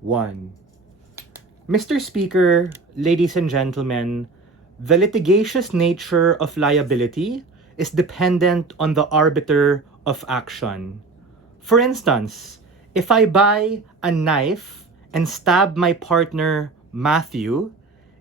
1. Mr. Speaker, ladies and gentlemen, the litigious nature of liability is dependent on the arbiter of action. For instance, if I buy a knife and stab my partner, Matthew,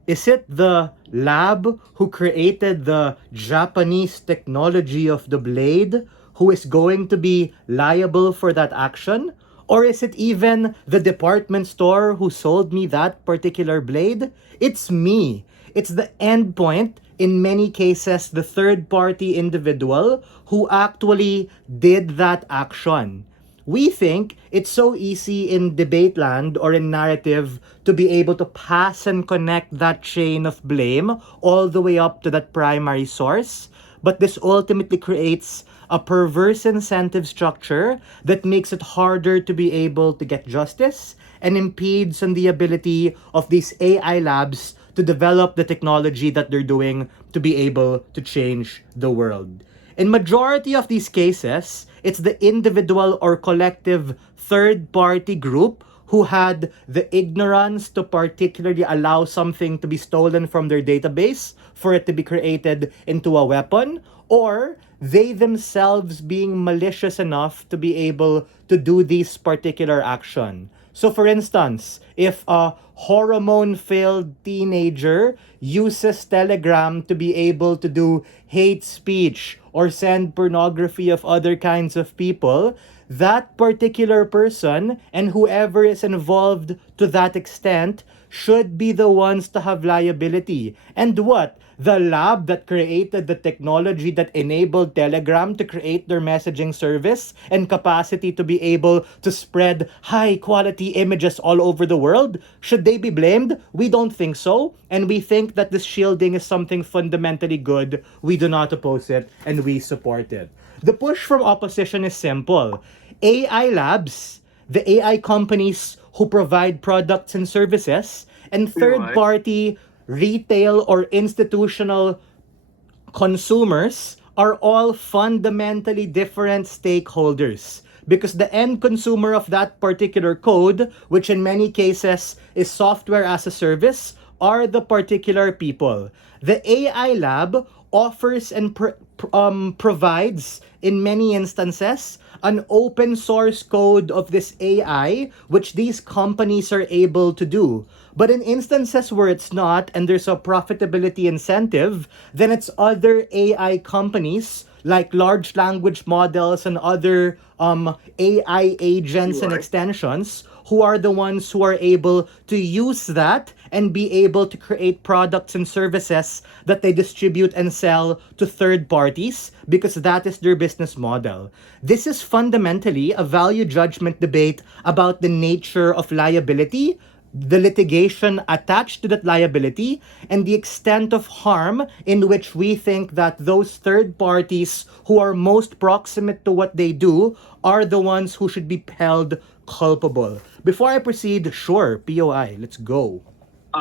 is it the lab who created the Japanese technology of the blade who is going to be liable for that action? Or is it even the department store who sold me that particular blade? It's me. It's the endpoint, in many cases, the third party individual who actually did that action. We think it's so easy in debate land or in narrative to be able to pass and connect that chain of blame all the way up to that primary source. But this ultimately creates a perverse incentive structure that makes it harder to be able to get justice and impedes on the ability of these AI labs to develop the technology that they're doing to be able to change the world. In majority of these cases, it's the individual or collective third-party group who had the ignorance to particularly allow something to be stolen from their database for it to be created into a weapon, or they themselves being malicious enough to be able to do this particular action. So for instance, if a hormone-filled teenager uses Telegram to be able to do hate speech or send pornography of other kinds of people, that particular person and whoever is involved to that extent should be the ones to have liability. And what? The lab that created the technology that enabled Telegram to create their messaging service and capacity to be able to spread high quality images all over the world, should they be blamed? We don't think so. And we think that this shielding is something fundamentally good. We do not oppose it and we support it. The push from opposition is simple. AI labs, the AI companies who provide products and services, and third-party retail or institutional consumers are all fundamentally different stakeholders. Because the end consumer of that particular code, which in many cases is software as a service, are the particular people. The AI lab offers and provides, in many instances, an open source code of this AI, which these companies are able to do. But in instances where it's not, and there's a profitability incentive, then it's other AI companies like large language models and other AI agents and extensions who are the ones who are able to use that and be able to create products and services that they distribute and sell to third parties because that is their business model. This is fundamentally a value judgment debate about the nature of liability, the litigation attached to that liability, and the extent of harm in which we think that those third parties who are most proximate to what they do are the ones who should be held culpable. Before I proceed, sure, POI, let's go.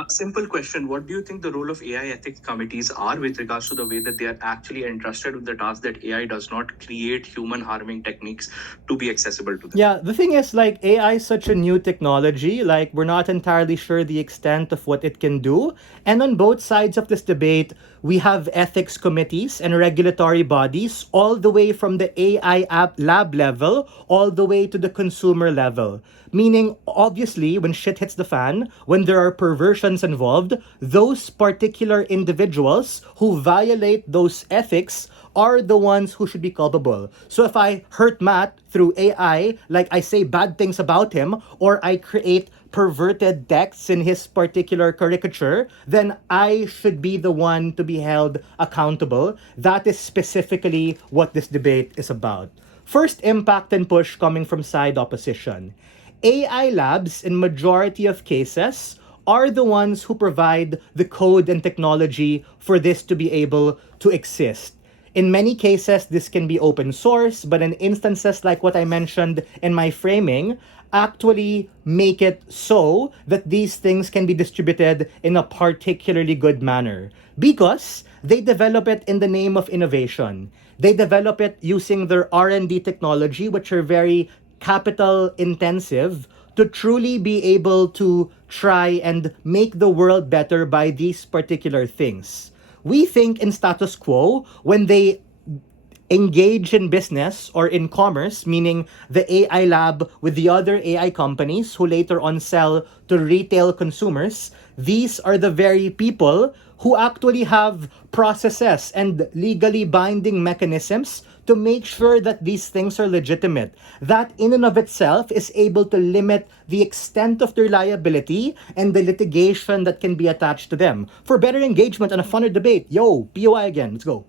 Simple question. What do you think the role of AI ethics committees are with regards to the way that they are actually entrusted with the task that AI does not create human harming techniques to be accessible to them? Yeah, the thing is, like, AI is such a new technology, like, we're not entirely sure the extent of what it can do. And on both sides of this debate, we have ethics committees and regulatory bodies, all the way from the AI app lab level, all the way to the consumer level. Meaning, obviously, when shit hits the fan, when there are perversions involved, those particular individuals who violate those ethics are the ones who should be culpable. So if I hurt Matt through AI, like I say bad things about him, or I create perverted texts in his particular caricature, then I should be the one to be held accountable. That is specifically what this debate is about. First, impact and push coming from side opposition. AI labs, in majority of cases, are the ones who provide the code and technology for this to be able to exist. In many cases, this can be open source, but in instances like what I mentioned in my framing, actually make it so that these things can be distributed in a particularly good manner. Because they develop it in the name of innovation. They develop it using their R&D technology, which are very capital intensive, to truly be able to try and make the world better by these particular things. We think in status quo when they engage in business or in commerce, meaning the AI lab with the other AI companies who later on sell to retail consumers. These are the very people who actually have processes and legally binding mechanisms to make sure that these things are legitimate. That in and of itself is able to limit the extent of their liability and the litigation that can be attached to them. For better engagement and a funner debate, yo, POI again, let's go.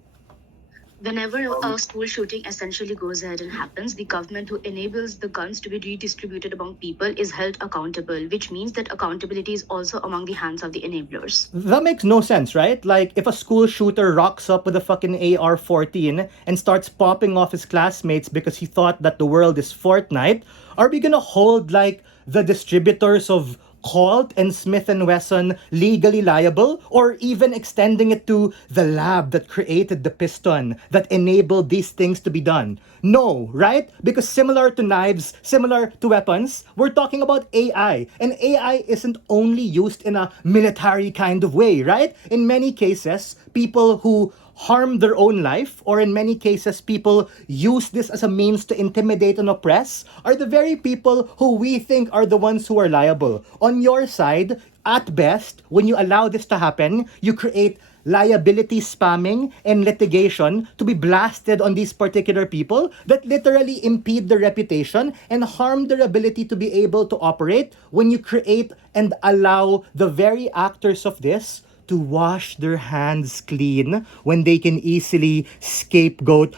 Whenever a school shooting essentially goes ahead and happens, the government who enables the guns to be redistributed among people is held accountable, which means that accountability is also among the hands of the enablers. That makes no sense, right? Like, if a school shooter rocks up with a fucking AR-14 and starts popping off his classmates because he thought that the world is Fortnite, are we gonna hold, like, the distributors of Colt and Smith & Wesson legally liable, or even extending it to the lab that created the piston that enabled these things to be done? No, right? Because similar to knives, similar to weapons, we're talking about AI. And AI isn't only used in a military kind of way, right? In many cases, people who harm their own life, or in many cases, people use this as a means to intimidate and oppress, are the very people who we think are the ones who are liable. On your side, at best, when you allow this to happen, you create liability spamming and litigation to be blasted on these particular people that literally impede their reputation and harm their ability to be able to operate when you create and allow the very actors of this to wash their hands clean when they can easily scapegoat,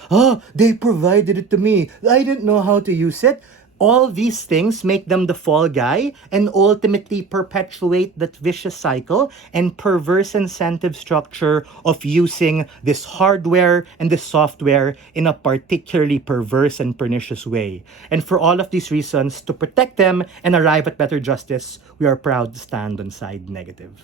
they provided it to me, I didn't know how to use it. All these things make them the fall guy and ultimately perpetuate that vicious cycle and perverse incentive structure of using this hardware and this software in a particularly perverse and pernicious way. And for all of these reasons, to protect them and arrive at better justice, we are proud to stand on side negative.